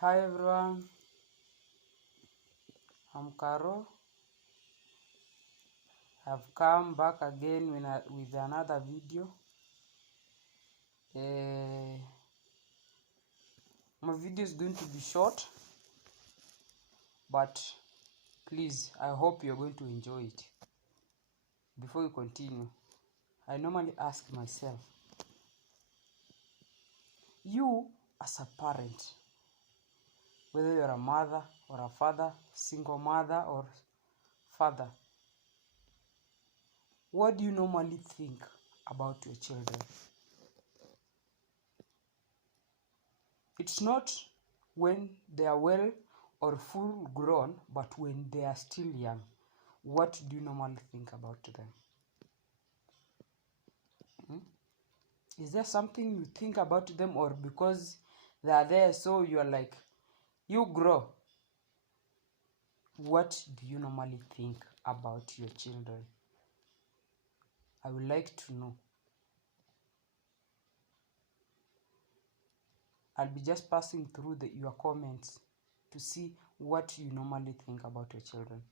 Hi everyone, I'm Caro. I've come back again with another video. My video is going to be short, but please, I hope you're going to enjoy it. Before we continue, I normally ask myself, you as a parent, whether you're a mother or a father, single mother or father, what do you normally think about your children? It's not when they are well or full grown, but when they are still young. What do you normally think about them? Is there something you think about them, or because they are there so you are like, you grow? What do you normally think about your children? I would like to know. I'll be just passing through your comments to see what you normally think about your children.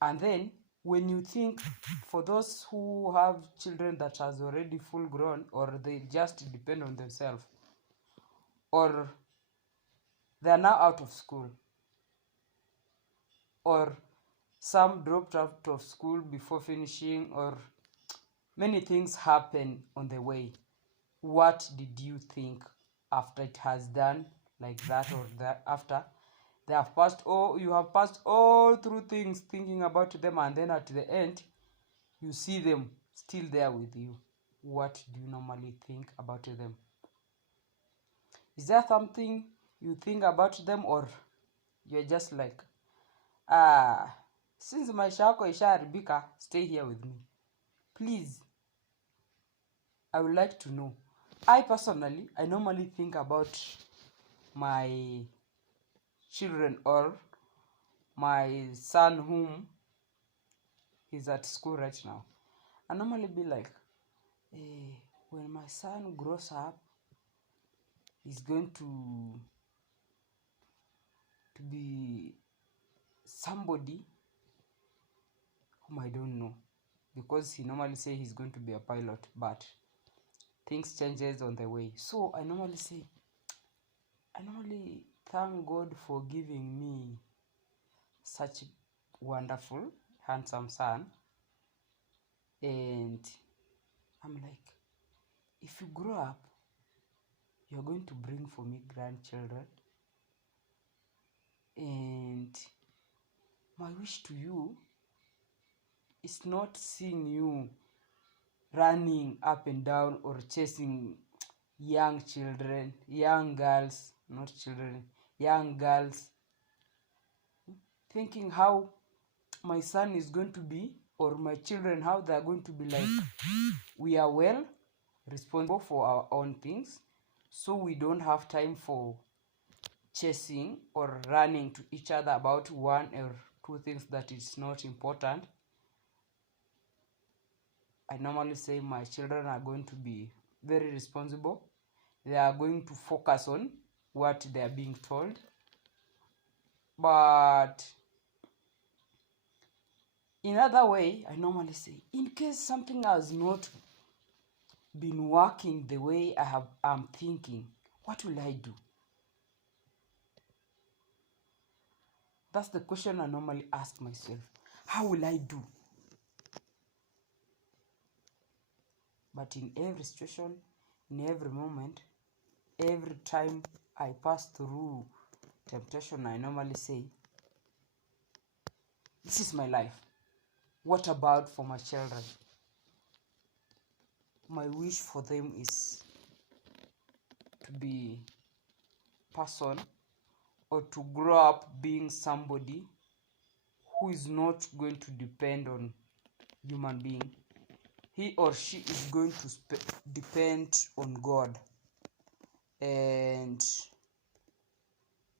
And then when you think, for those who have children that has already full grown, or they just depend on themselves, or they are now out of school, or some dropped out of school before finishing, or many things happen on the way, what did you think after it has done like that, or that after they have passed, or you have passed all through things thinking about them, and then at the end you see them still there with you? What do you normally think about them? Is there something you think about them, or you're just like, since maisha yako ishaharibika, stay here with me? Please, I would like to know. I personally, I normally think about my children, or my son whom is at school right now. I normally be like, when my son grows up, he's going to be somebody whom I don't know, because he normally say he's going to be a pilot, but things changes on the way. So I normally thank God for giving me such wonderful, handsome son. And I'm like, if you grow up, you're going to bring for me grandchildren. And my wish to you is not seeing you running up and down or chasing young children, young girls, not children, young girls, thinking how my son is going to be, or my children, how they are going to be like. We are well responsible for our own things, so we don't have time for chasing or running to each other about one or two things that is not important. I normally say my children are going to be very responsible. They are going to focus on what they are being told. But in other way, I normally say, in case something has not been working the way I'm thinking, what will I do? That's the question I normally ask myself. How will I do? But in every situation, in every moment, every time I pass through temptation, I normally say, this is my life. What about for my children? My wish for them is to be person, or to grow up being somebody who is not going to depend on human being. He or she is going to depend on God, and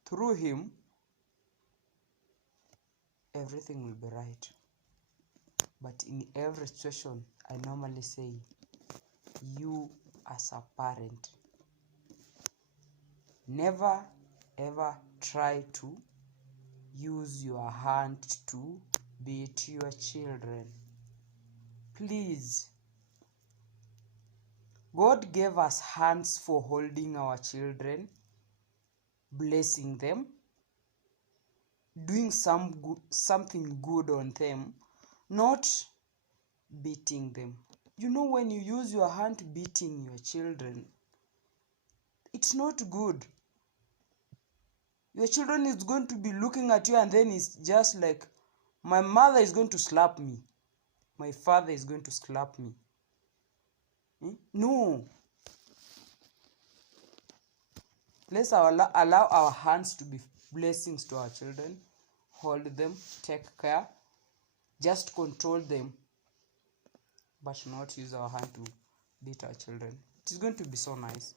through him everything will be right. But in every situation, I normally say, you as a parent, never ever try to use your hand to beat your children. Please. God gave us hands for holding our children, blessing them, doing something good on them, not beating them. You know, when you use your hand beating your children, it's not good. Your children is going to be looking at you, and then it's just like, my mother is going to slap me, my father is going to slap me. No. Let's allow our hands to be blessings to our children. Hold them, take care, just control them, but not use our hand to beat our children. It is going to be so nice.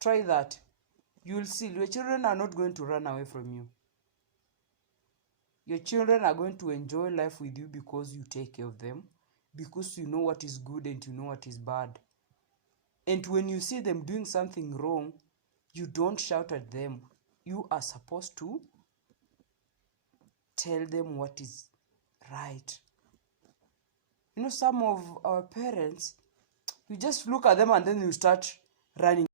Try that. You will see your children are not going to run away from you. Your children are going to enjoy life with you because you take care of them, because you know what is good and you know what is bad. And when you see them doing something wrong, you don't shout at them. You are supposed to tell them what is right. You know, some of our parents, you just look at them and then you start running